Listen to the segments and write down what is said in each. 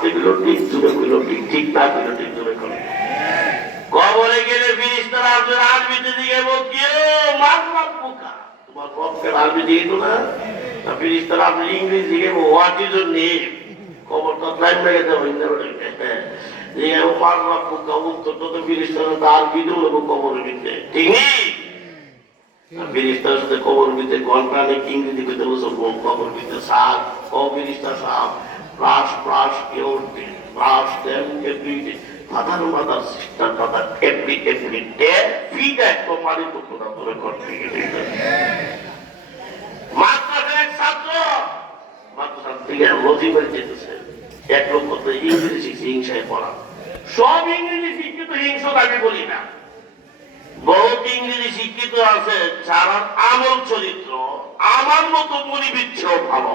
আসতে গেল ঠিক জুড়ে গেল ঠিক ঠিক না গেল ঠিক জুড়ে গেল কবরে গেলে ফিরিস্তারা আপনার আরবিতে দিকে বকিয়ে মারলাম পোকা তোমার রবকে আরবি দিয়ে তো না ফিরিস্তারা কবর তো ফিরিস্তারা ঠিক ফিরিস্তার সাথে কবর ভিতরে ঘণ্টা ইংরেজি ভিতরে বসে কবর ভিতরে সাপ, ও ফিরিস্তা সাপ plus plus your plus then everyday father mother sister father every every day feed এক কোম্পানি তো কোথা করে করতে গেলে মাদ্রাসার এক ছাত্র! মাদ্রাসা থেকে লজি যেতেছে। এক লোক কত ইংরেজি শিখছে হিংসায় পড়া। সব ইংরেজি শিক্ষিত আছে, যারা আমল চরিত্র আমার মতো মনিবিচ্ছ ভালো।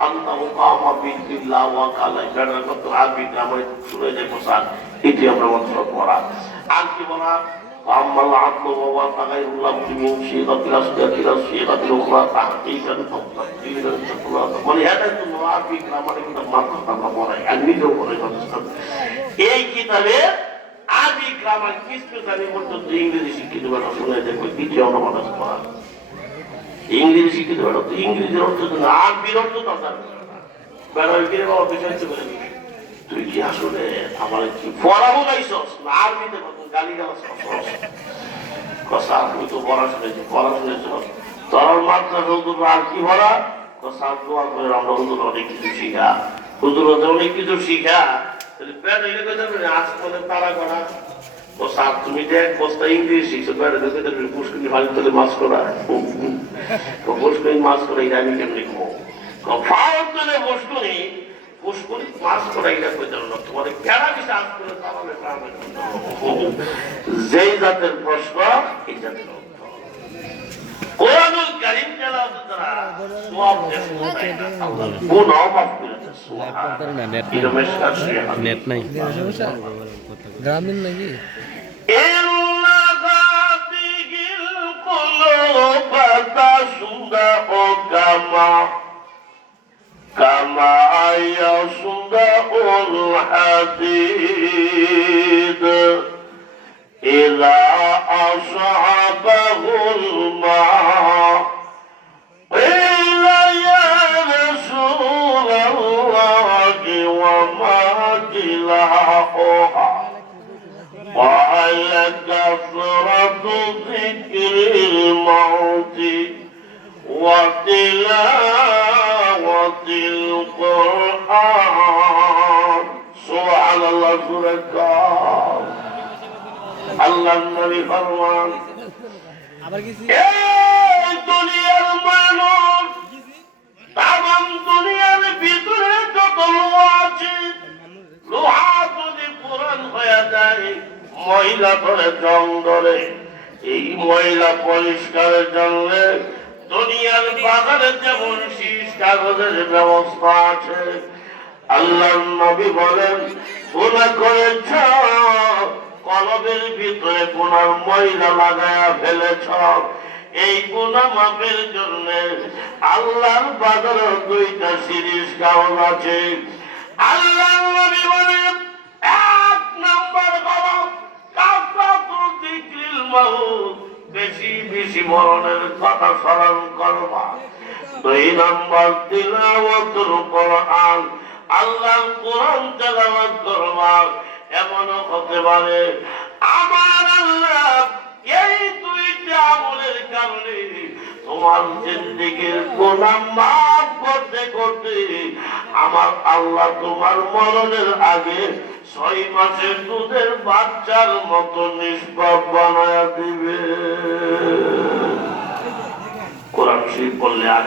انه قام بذكر الله وقال جل কত আরবি গ্রামারে শুনে যে প্রসাদ এটি আমরা মন্ত্র পড়া আর কি বলা أما العدل وهو تغير اللفظ من صيغة الأصل إلى الصيغة الأخرى تحقيقا أو تقديرا تقلادا ولهذا يكون في গ্রামারে কিন্তু মাত্র আমরা পড়াই আর নিজেও পড়াই এই কিতাবে আরবি গ্রামার কিছু জানি পর্যন্ত ইংরেজি শিক্ষিত বেটা শুনে দেখবে দ্বিতীয় অনুবাদ আছে পড়া ইংরেজি শিক্ষিত বেটা তো ইংরেজির অর্থ তো না আরবির অর্থ তো বেটা ওই কিনে বাবা তুই কি আসলে আমার কি পড়াবো নাইছস না আরবিতে গালি গালাস কথা তুই তো পড়া শুনেছি, পড়া শুনেছ। তোর মাত্রা হুজুর আর কি বলা? কথা দোয়া করে আমরা হুজুর অনেক কিছু শিখা। হুজুর অনেক কিছু শিখা। তাহলে হইলে কই যাবে? তারা করা। স্যার তুমি দেখ বস্তা ইংলিশ শিখছো প্যাড দেখে তো পুষ্করি ভালো তাহলে মাছ করা। পুষ্করি মাছ করা এটা আমি কেমনি পুষ্করি পুষ্করি মাছ করা এটা কই জানো না তোমার কেনা কিছু আজ করে তাহলে যেই জাতের প্রশ্ন এই জাতের কোরআনুল কারীম তেলাওয়াত দ্বারা সওয়াব দেশে আল্লাহ গুনাহ মাফ করে দেয় সুবহানাল্লাহ এটা মেশকাত শরীফ নেট নাই। গ্রামীণ নাকি? القلوب تشدأ كما كما يصدأ الحديد إذا أصعبه الماء قيل يا رسول الله وما جلاؤها قال كثرة ذكر الموت وتلاوة القرآن سبحان الله سورة আল্লাহ নবী ফরমান আবার কিছু এই দুনিয়ার মানুষ তামাম মহিলা ধরে জং ধরে এই মহিলা পরিষ্কারের জন্য দুনিয়ার বাজারে যেমন শীষ, কাগজের ব্যবস্থা আছে। আল্লাহ নবী বলেন গুণা করেছ, কলবের ভিতরে গুনার ময়লা লাগায়া ফেলেছ। এই গুণা মাপের জন্য আল্লাহর বাজারে দুইটা সিরিজ কাগজ আছে। আল্লাহ নবী বলেন বেশি বেশি মরণের কথা স্মরণ করবা দুই নম্বর কোরআন আল্লাহ কোরআন তেলাওয়াত করবা এমনও হতে পারে, আমার আল্লাহ এই দুইটা আমলের কারণে তোমার জিন্দিগির গোলাম মাফ করতে করতে আমার আল্লাহ তোমার মরণের আগে ছয় মাসের দুধের বাচ্চার মতো নিষ্পাপ বানায় দিবে। কোরআন শরীফ বললে আর